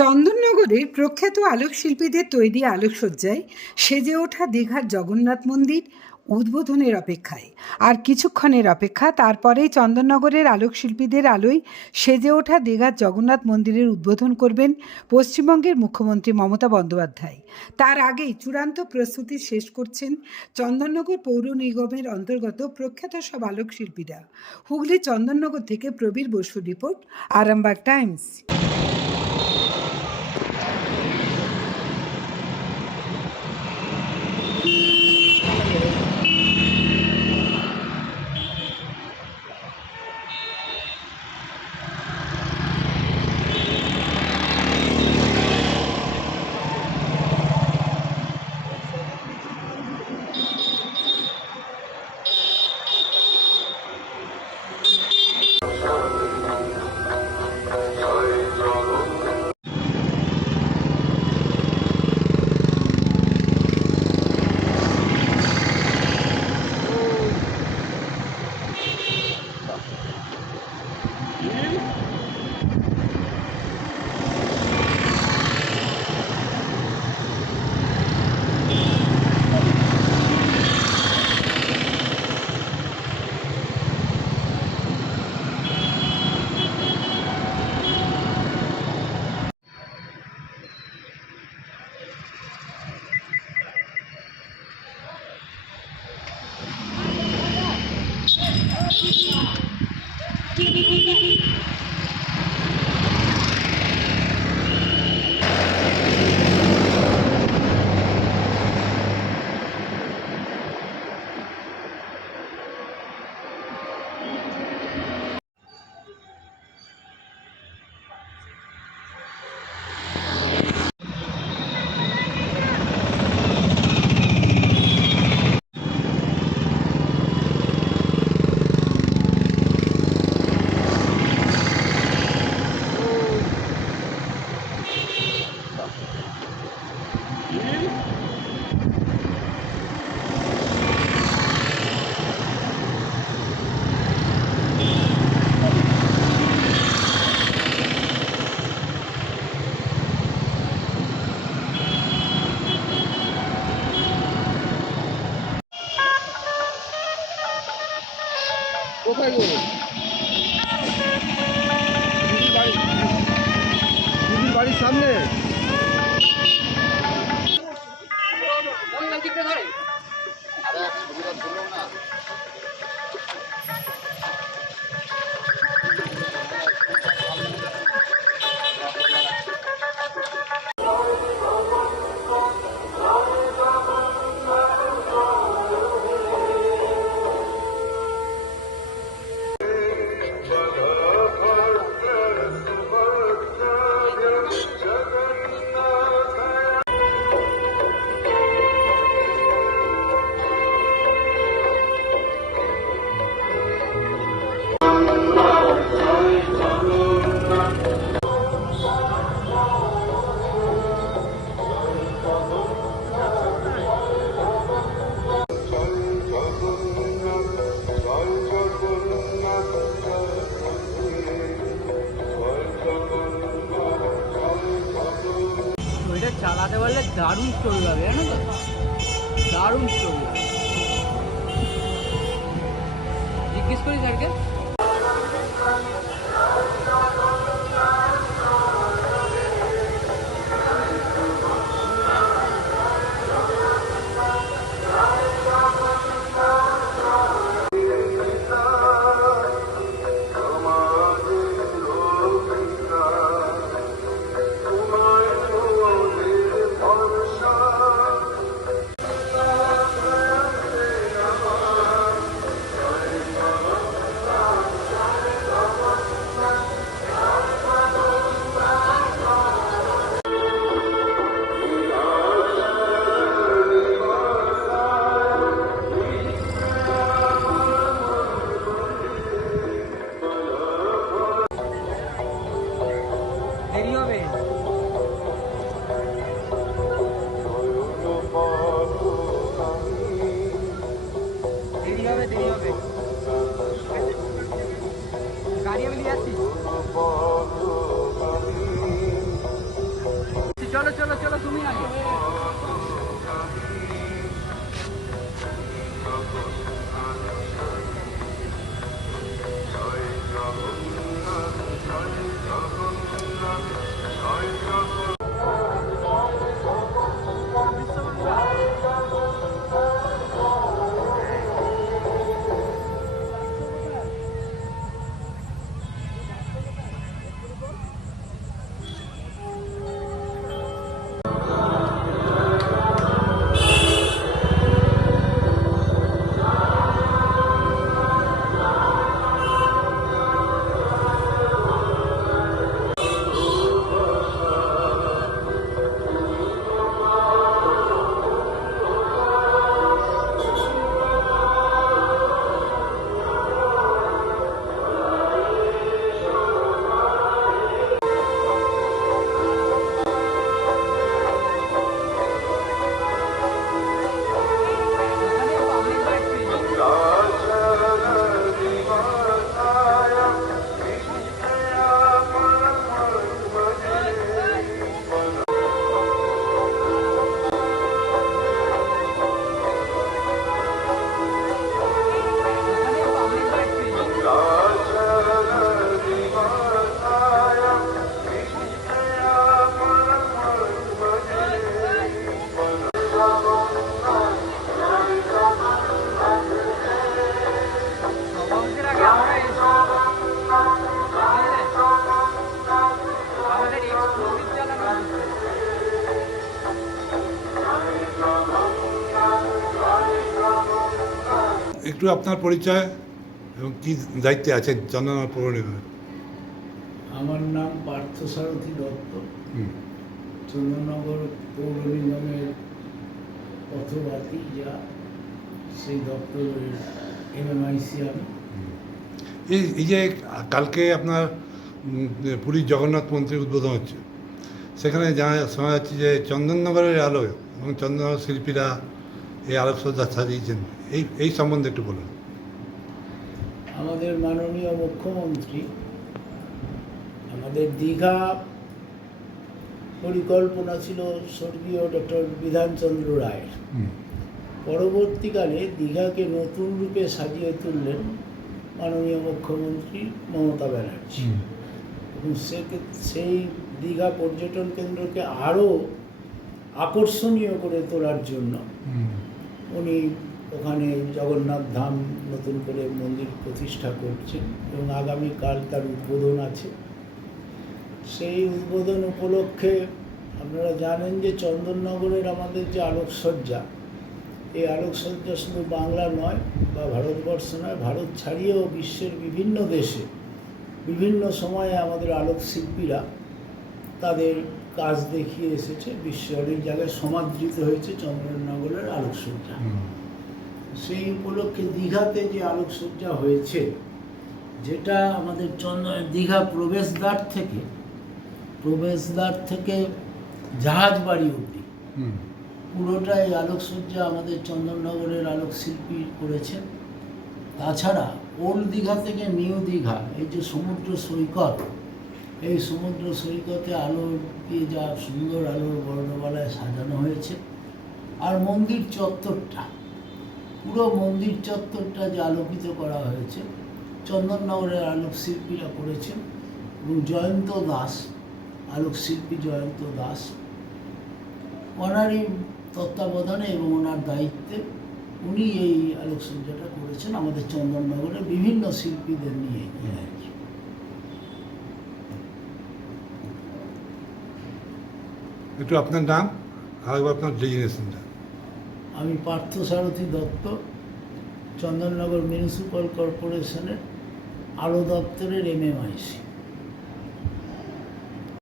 চন্দননগরের প্রখ্যাত আলোকশিল্পীদের তৈরি আলোকসজ্জায় সেজে ওঠা দীঘার জগন্নাথ মন্দির উদ্বোধনের অপেক্ষায়। আর কিছুক্ষণের অপেক্ষা, তারপরেই চন্দননগরের আলোকশিল্পীদের আলোয় সেজে ওঠা দীঘার জগন্নাথ মন্দিরের উদ্বোধন করবেন পশ্চিমবঙ্গের মুখ্যমন্ত্রী মমতা বন্দ্যোপাধ্যায়। তার আগেই চূড়ান্ত প্রস্তুতি শেষ করছেন চন্দননগর পৌর নিগমের অন্তর্গত প্রখ্যাত সব আলোকশিল্পীরা। হুগলি চন্দননগর থেকে প্রবীর বসুর রিপোর্ট, আরামবাগ টাইমস। E नहीं গো দিদির বাড়ি দিদির বাড়ির সামনে। ওইটা চালাতে পারলে দারুণ স্টোরি হবে জানো তো? দারুণ স্টোরি জিজ্ঞেস করি স্যারকে? হবে একটু আপনার পরিচয় এবং কি দায়িত্বে আছেন? চন্দনা পৌর নিগমে আমার নাম পার্থসারথী দত্ত। চন্দননগর পৌর নিগমের পথবাতি যা সেই দপ্তরের এমএমআইসি আমি। এই এই যে কালকে আপনার পুরীর জগন্নাথ মন্দির উদ্বোধন হচ্ছে সেখানে জানা শোনা যাচ্ছে যে চন্দননগরের আলো এবং চন্দননগর শিল্পীরা এই আলোকসজ্জা সাজিয়েছেন। এই এই সম্বন্ধে একটু বলুন। আমাদের মাননীয় মুখ্যমন্ত্রী আমাদের দীঘা পরিকল্পনা ছিল স্বর্গীয় ডক্টর বিধানচন্দ্র রায়ের। পরবর্তীকালে দীঘাকে নতুন রূপে সাজিয়ে তুললেন মাননীয় মুখ্যমন্ত্রী মমতা ব্যানার্জি। এবং সে- সেই দীঘা পর্যটন কেন্দ্রকে আরও আকর্ষণীয় করে তোলার জন্য উনি ওখানে জগন্নাথ ধাম নতুন করে মন্দির প্রতিষ্ঠা করছেন এবং আগামীকাল তার উদ্বোধন আছে। সেই উদ্বোধন উপলক্ষে আপনারা জানেন যে চন্দননগরের আমাদের যে আলোকসজ্জা, এই আলোকসজ্জা শুধু বাংলা নয় বা ভারতবর্ষ নয়, ভারত ছাড়িয়েও বিশ্বের বিভিন্ন দেশে বিভিন্ন সময়ে আমাদের আলোকশিল্পীরা তাদের কাজ দেখিয়ে এসেছে। বিশ্বের অনেক জায়গায় সমাদৃত হয়েছে চন্দননগরের আলোকসজ্জা। সেই উপলক্ষে দীঘাতে যে আলোকসজ্জা হয়েছে যেটা আমাদের চন্দন দীঘা প্রবেশদ্বার থেকে প্রবেশদ্বার থেকে জাহাজ বাড়ি অব্দি হুম। পুরোটাই আলোকসজ্জা আমাদের চন্দননগরের আলোকশিল্পী করেছেন তাছাড়া ওল্ড দীঘা থেকে নিউ দীঘা এই যে সমুদ্র সৈকত এই সমুদ্র সৈকতে আলো দিয়ে যা সুন্দর আলোর বর্ণমালায় সাজানো হয়েছে আর মন্দির চত্বরটা পুরো মন্দির চত্বরটা যে আলোকিত করা হয়েছে, চন্দননগরের আলোকশিল্পীরা করেছেন এবং জয়ন্ত দাস, আলোকশিল্পী জয়ন্ত দাস ওনারই তত্ত্বাবধানে এবং ওনার দায়িত্বে উনি এই আলোকসজ্জাটা করেছেন আমাদের চন্দননগরে বিভিন্ন শিল্পীদের নিয়ে আর কি। একটু আপনার নাম আপনার ডেজিনেশনটা আমি পার্থসারথী দত্ত চন্দননগর মিউনিসিপ্যাল কর্পোরেশনের আলো দপ্তরের এমএমআইসি